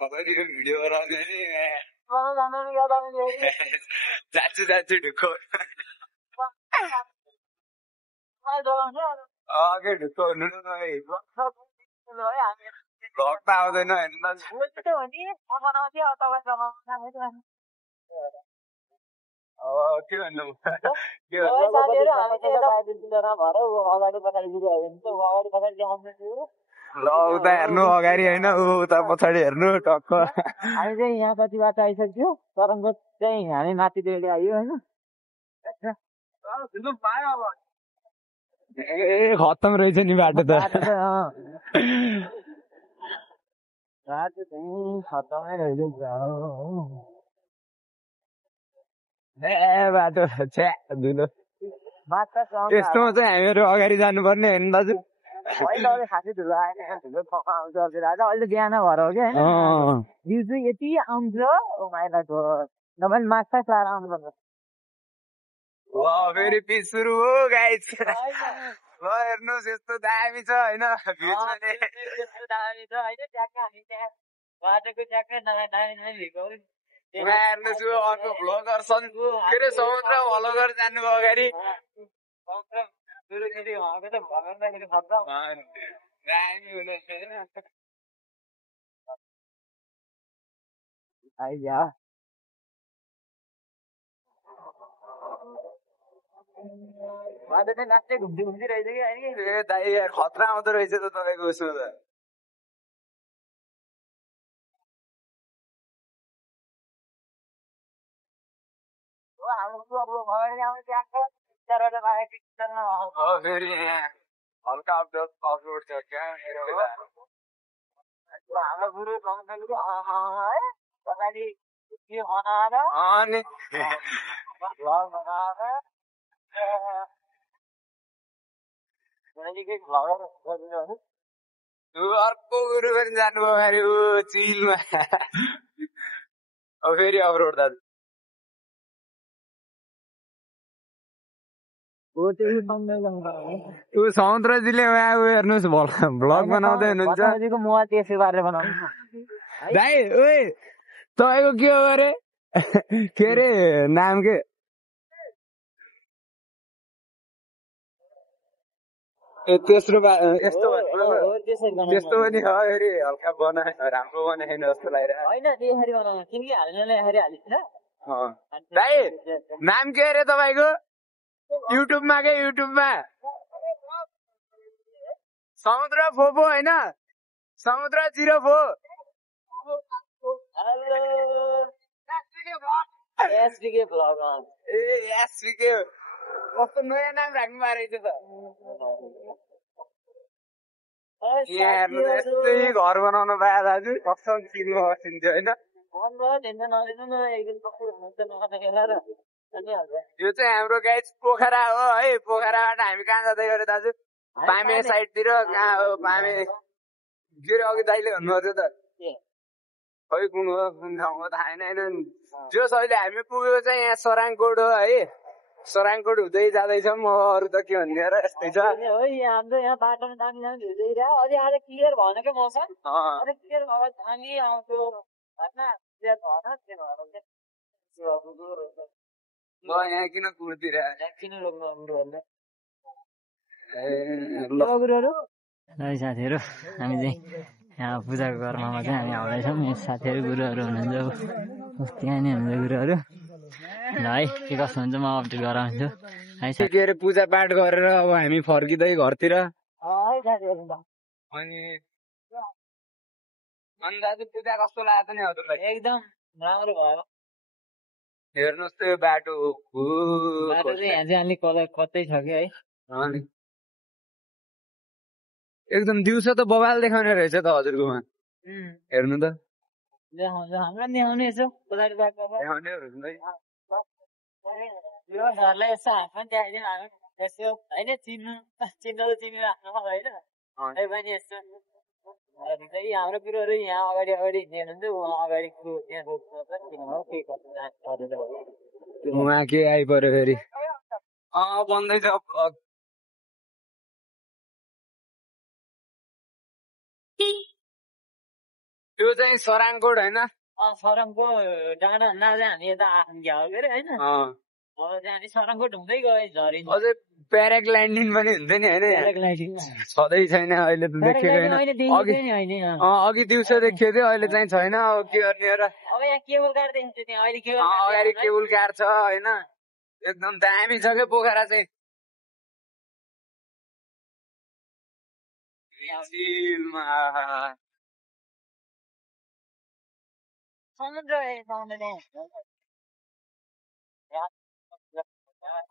Video बनाउने जान्छु ढुक्क के ढुक्क हुनु भ्लग त आउँदैन हेर्नु के भन्नु ल उता हेर्नु अगाडि होइन उता पछाडि हेर्नु टक्क हामी चाहिँ यहाँ कति बाटो आइसक्यो तरङ्गो चाहिँ हामी माथि डेली आयो होइन ए खत्तम रहेछ नि बाटो त बाटो चाहिँ खत्तमै रहेछ ए बाटो छ्या धुलो यस्तोमा चाहिँ हामीहरू अगाडि जानुपर्ने होइन दाजु अहिले खासै धुलो आएन धुलो पक्का आउँछ अहिले बिहान भएर हो कि होइन दिउँसो यति आउँछ माइलाको तपाईँले मास्क लाएर आउनुपर्छ फेरि पिच सुरु हो गाइस ल हेर्नुहोस् यस्तो दामी छ होइन हेर्नुहोस् अर्को भ्लगर के अरे समुद्र भ्लगर जानुभयो अगाडि दामी हुनेछ होइन नाच्दै घुम्दै रहेछ कि ए दाइ खतरा आउँदो रहेछ त तपाईँको उसमा त फेरि हल्का अपलोड छ क्या हाम्रो गुरु अर्को गुरु पनि जानुभयो फेरि ऊ चिलमा अब फेरि अपलोड दाजु समुद्रजीले हेर्नुहोस् भ्लग बनाउँदै हुनुहुन्छ दाइ ओए तपाईँको के हो अरे के अरे नाम के तेस्रो यस्तो पनि छ फेरि हल्का बनाए राम्रो बनाएन जस्तो लागिरहेको दाइ नाम के अरे तपाईँको युट्युबमा के युट्युबमा समुद्र फोपो होइन समुद्र 04 एसबीके भ्लग ए एसबीके कस्तो नयाँ नाम राख्नु भएको रहेछ त यस्तै घर बनाउनु पाए दाजु कसम किन्नु बसिन्थ्यो होइन यो चाहिँ हाम्रो गाइस पोखरा हो है पोखराबाट हामी कहाँ जाँदै गरे दाजु पामे साइडतिर कहाँ हो पामे के अरे अघि दाइले भन्नुभएको थियो त खै कुन हो कुन ठाउँ हो थाहा छैन जो अहिले हामी पुगेको चाहिँ यहाँ सराङकोट हो है सराङकोट हुँदै जाँदैछौँ अरू त के भन्ने र यस्तै छ हाम्रो यहाँ बाटोमा दामी अझै आज क्लियर भएन क्या मौसम क्लियर भयो दामी आउँथ्यो म यहाँ किन कुर्तिर साथीहरू हामी चाहिँ यहाँ पूजाको कर्ममा चाहिँ हामी आउँदैछौँ यहाँ साथीहरू गुरुहरू हुनुहुन्छ त्यहाँ नै हुनुहुन्छ गुरुहरू ल है के कस्तो हुन्छ म अपडेट गराउँछु है के अरे पूजा पाठ गरेर अब हामी फर्किँदै घरतिर अनि दाजु पूजा कस्तो लाग्यो नि हजुरलाई एकदम राम्रो भयो हेर्नुहोस् त यो बाटो बाटो चाहिँ यहाँ चाहिँ अलिक कतै छ कि है एकदम दिउँसो त बबाल देखाउने रहेछ त हजुरकोमा हेर्नु त हाम्रो देखाउने यसो पछाडि बाटो यो घरलाई यसो हात पनि देखाइदिनु हामी यसो होइन चिन्नु त चिन्नु राख्नु होइन पनि यस्तो हाम्रो कुरोहरू यहाँ अगाडि हिँड्नुहुन्छ उहाँ अगाडि उहाँ के आइपर्यो फेरि बन्दैछ त्यो चाहिँ सराङकोट होइन? सरङको डाँडा भन्दा चाहिँ हामी यता झ्याउ के अरे होइन हामी सरङकोट हुँदै गयो झरी अझै प्याराग्लाइडिङ पनि हुन्थ्यो नि होइन? छँदै छैन अहिले त देखेको छैन। अघि दिउँसो देखियो थियो, अहिले चाहिँ छैन। अब के गर्ने र? अब यहाँ केबल कार देखिन्छ त्यहाँ अहिले केबल अगाडि केबल कार छ होइन? एकदम दामी छ क्या पोखरा चाहिँ।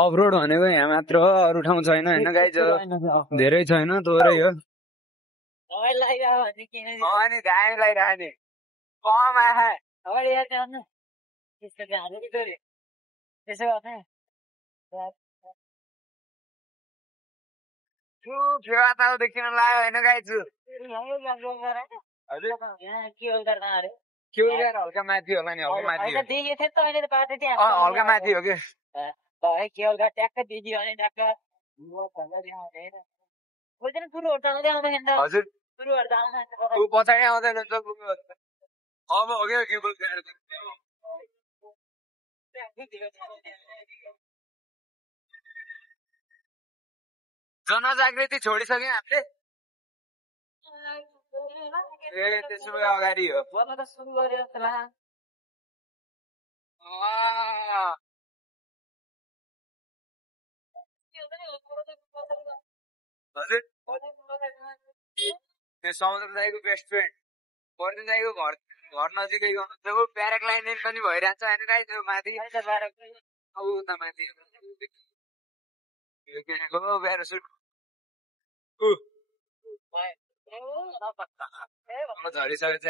अफरोड भनेको यहाँ मात्र हो, अरू ठाउँ छैन होइन गाइज? धेरै छैन, थोरै हो। अनि दामी लगाइरह नि कम आए फेवा ताल देखिन लाग्यो होइन गाइज? केवल हल्का माथि होला नि, हल्का माथि हल्का माथि हो कि केवल कार ट्याक्क देखियो भने ट्याक्क हजुर ऊ पछाडि आउँदैन अब हो क्या केबल कार। जनजागृति छोडिसक्यौँ हामीले। ए त्यसो भए अगाडि हो। सुरु गर्यो जस्तो लाग्यो। हजुर त्यो समुद्र दाईको बेस्ट फ्रेन्ड पर्ने दाईको घर नजिकै प्याराग्लाइडिङ पनि भइरहेको छ होइन गाई? त्यो माथि उता माथि प्यारासुट झरिसकेको छ।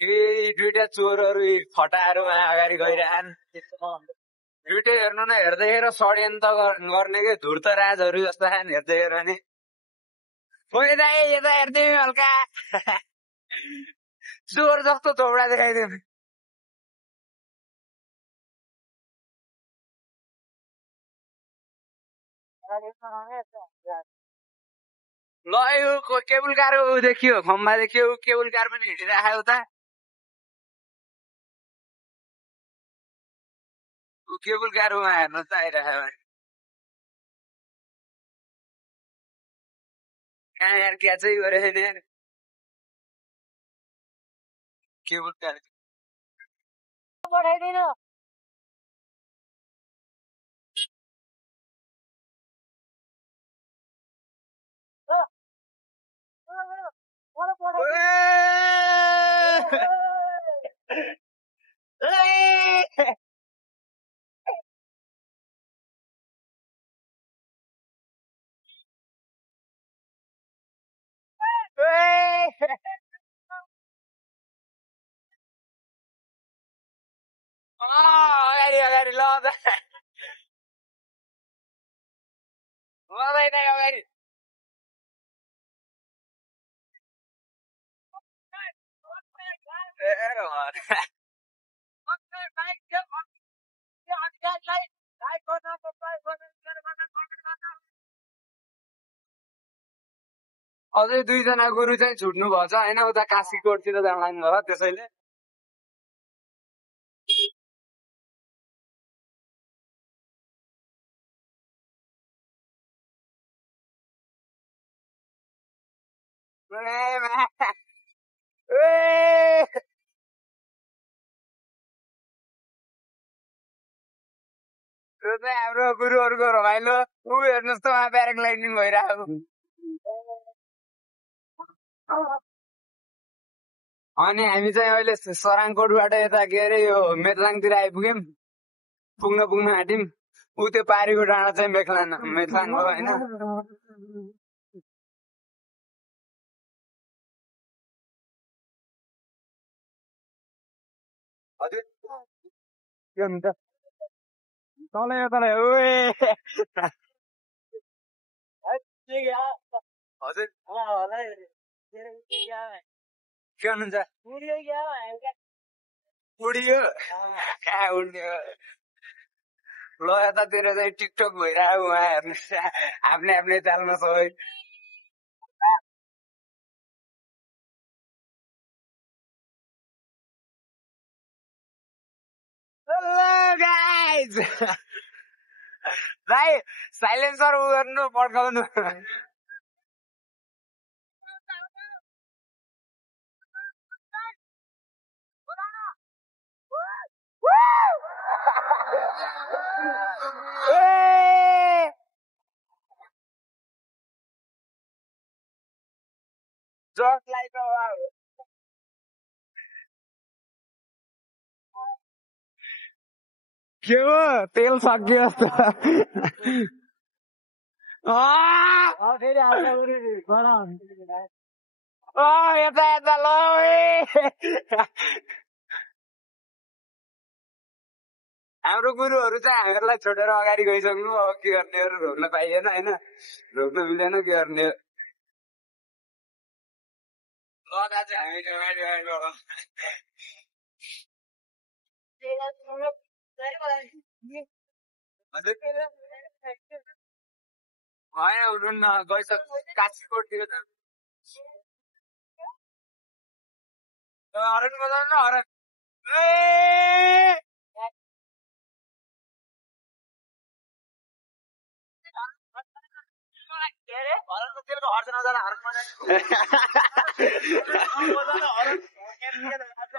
ए दुइटा चोरहरू फटाहरू अगाडि गइरहन्। दुइटै हेर्नु न, हेर्दै हेर षड्यन्त्र गर्ने के धुर्त राजहरू जस्ता खान् हेर्दै हेर नि। खोइ दाइ यता हेर्दै हल्का चोर जस्तो थोपडा देखाइदियो। ल यो केबल कार देखियो, खम्बा देखियो, केबल कार पनि हिँडिरहेको उता। केबल कारमा हेर्न त आइरहेको कहाँ यार क्याचै गरे छैन यार केबल कार। पठाइदिनु अगाडि अगाडि ल अगाडि अझै दुईजना गुरु चाहिँ छुट्नु भएछ होइन? उता काशीकोटतिर जानु होला त्यसैले। त्यो चाहिँ हाम्रो गुरुहरूको रमाइलो। ऊ हेर्नुहोस् त उहाँ प्याराग्लाइडिङ भइरहेको। अनि हामी चाहिँ अहिले सराङकोटबाट यता के अरे यो मेथलाङतिर आइपुग्यौँ। पुग्न आँट्यौँ। ऊ त्यो पारीको डाँडा चाहिँ मेथलाङ हो होइन? हजुर के हुन्छ तल हजुर के भन्नुहुन्छ? उडियो कहाँ उड्ने हो? ल यतातिर चाहिँ टिकटक भइरहेको उहाँ हेर्नुहोस् आफ्नै आफ्नै चालमा सबै गाइज भाइ साइलेन्सर उ गर्नु पड्काउनु Just like a wow. के हो तेल सक्यो जस्तो यता यता ल हाम्रो गुरुहरू चाहिँ हामीहरूलाई छोडेर अगाडि गइसक्नु अब के गर्ने रोक्न पाइएन होइन रोक्न मिलेन के गर्ने दाजु हामी होइन हुनुहुन्न गइसक काशीकोटतिर त हरन बजाउनु हरन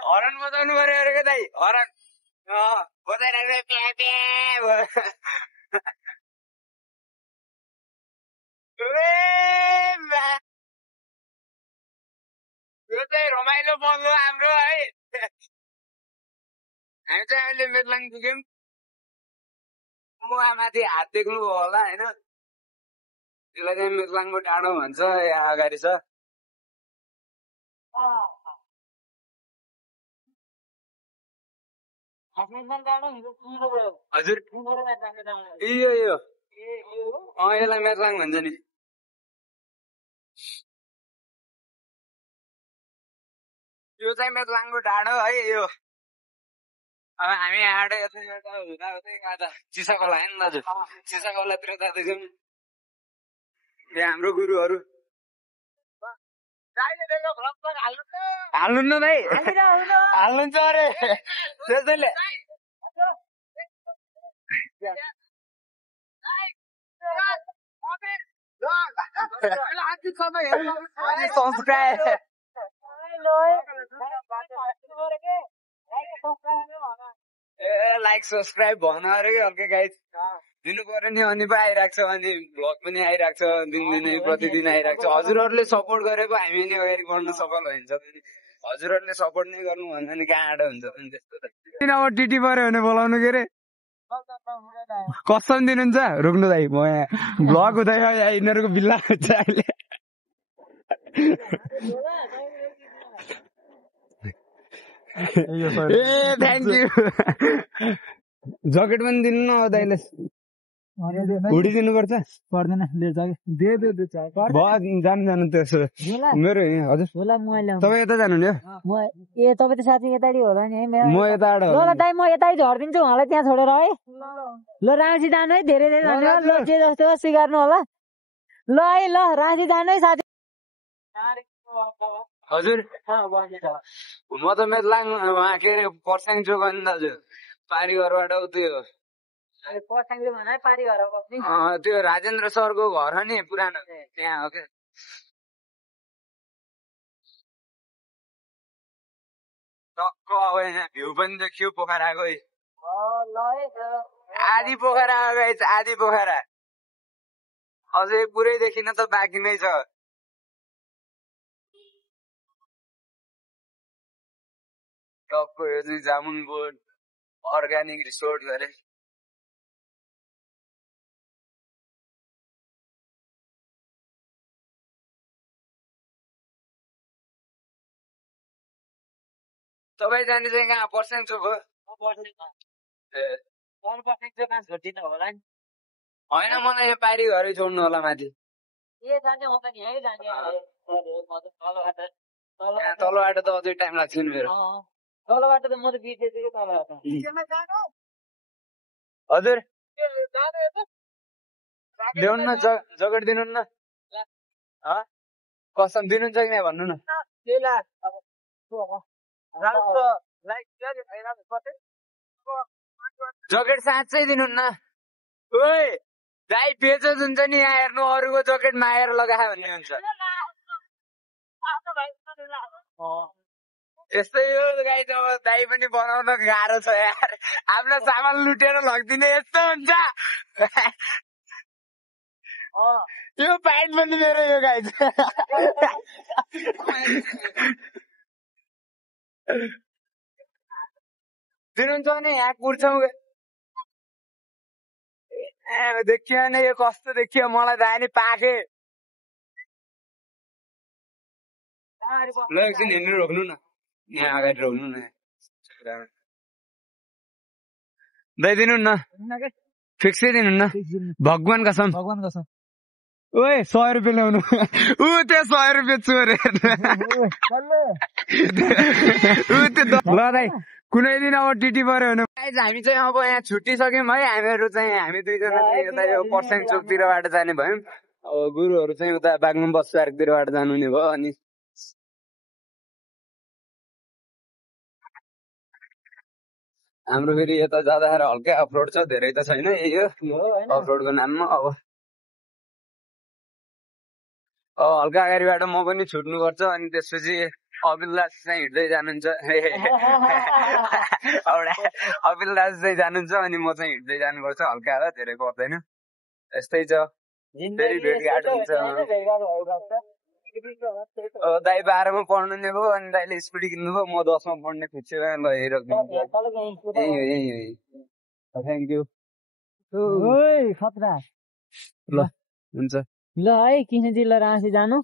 हरन बजाउनु पर्यो अरे क्या दाइ हरन बजाइरहेको यो चाहिँ रमाइलो बल हो हाम्रो है हामी चाहिँ अहिले मेटलाङ पुग्यौँ माथि हात देख्नु होला होइन त्यसलाई चाहिँ मेटलाङको डाँडो भन्छ यहाँ अगाडि छ हजुर यो यसलाई मेटलाङ भन्छ नि यो चाहिँ मेटलाङको डाँडो है यो अब हामी यहाँ हुँदा चिसा खोला होइन दाजु चिसा खोलातिर जाँदैछौँ यहाँ हाम्रो गुरुहरू हाल्नु न भाइ हाल्नुहुन्छ अरे त्यसैले लाइक सब्सक्राइब भन अरे अर्कै गाइज दिनु पर्यो नि अनि पो आइरहेको छ अनि भ्लग पनि आइरहेको छ दिनदिनै प्रतिदिन आइरहेको छ हजुरहरूले सपोर्ट गरेको हामी नि अगाडि बढ्न सफल हुन्छ हजुरहरूले सपोर्ट नै गर्नु भन्दा नि कहाँ आँट हुन्छ पनि त्यस्तो त अब टिटी पर्यो भने बोलाउनु के अरे कसम दिनुहुन्छ रोक्नु दाइ म यहाँ भ्लग हुँदैन यिनीहरूको बिल्ला हुन्छ अहिले ए थ्याङ्क यू जकेट पनि दिनु न दाइले हुडी दिनुपर्छ पर्दैन जानु त्यसो मेरो हजुर तपाईँ यता जानु नि ए तपाईँ त साथी यताडि होला नि है म यता ल दाइ म यतै झरिदिन्छु उहाँलाई त्यहाँ छोडेर है ल राँची जानु है धेरै धेरै धन्यवाद ल जे जस्तो स्वीकार्नु होला ल है ल राँची जानु है साथी हजुर म त मेटलाङ उहाँ के अरे पर्स्याङ चोक अनि दाजु पारीघरबाट त्यो त्यो राजेन्द्र सरको घर हो नि पुरानो त्यहाँ हो क्या टक्क अब यहाँ भ्यू पनि देखियो पोखराको आधी पोखरा आधी पोखरा अझै पुरै देखिन त बाँकी नै छ टक्क यो चाहिँ जामुन बोर्ड अर्ग्यानिक रिसोर्ट गरे तपाईँ जाने चाहिँ कहाँ पर्स्याङ चोक हो होइन मलाई यो पारी घरै छोड्नु होला माथि तलबाट त अझै टाइम लाग्छ नि मेरो तलबाट त म त बिर्सेछु कि तलबाट हजुर ल्याउनु न जकेट दिनु न कसम दिनुहुन्छ कि नै भन्नु न जकेट साँच्चै दिनुहुन्न ओइ दाइ बेचो हुन्छ नि यहाँ हेर्नु अरूको जकेट मागेर लगाए भन्ने हुन्छ यस्तै हो गाई अब दाइ पनि बनाउन गाह्रो छ यार आफ्नो सामान लुटेर लगिदिने यस्तो हुन्छ यो पाइट पनि मेरो यो गाई दिनुहुन्छ भने यहाँ कुर्छौँ देखियो नि यो कस्तो देखियो मलाई त नि पाके ल एकछिन हेर्नु रोक्नु न यहाँ अगाडि रोक्नु न दिनु न फिक्सै दिनु न भगवान कसम ओए 100 रुपियाँ ल्याउनु ऊ त्यो 100 रुपियाँ चोर ल दाइ कुनै दिन अब टिटी पऱ्यो भने हामी चाहिँ अब यहाँ छुट्टिसक्यौँ है हामीहरू चाहिँ हामी दुईजना चाहिँ यता यो पर्स्याङ चोकतिरबाट जाने भयौँ अब गुरुहरू चाहिँ उता बाग्लुङ बस पार्कतिरबाट जानुहुने भयो अनि हाम्रो फेरि यता जाँदाखेरि हल्कै अफरोड छ धेरै त छैन यही हो अफरोडको नाममा अब हल्का अगाडिबाट म पनि छुट्नुपर्छ अनि त्यसपछि अविलास चाहिँ हिँड्दै जानुहुन्छ अविलास चाहिँ जानुहुन्छ अनि म चाहिँ हिँड्दै जानुपर्छ हल्का हो धेरै पर्दैन यस्तै छ फेरि भेटघाट हुन्छ दाइ 12 मा पढ्नु नि भयो अनि दाइले स्कुटी किन्नुभयो म 10 मा पढ्ने खुच्ची ल यही थ्याङ्क यू खतरा ल हुन्छ ल है किन जिल्ला राँसी जानु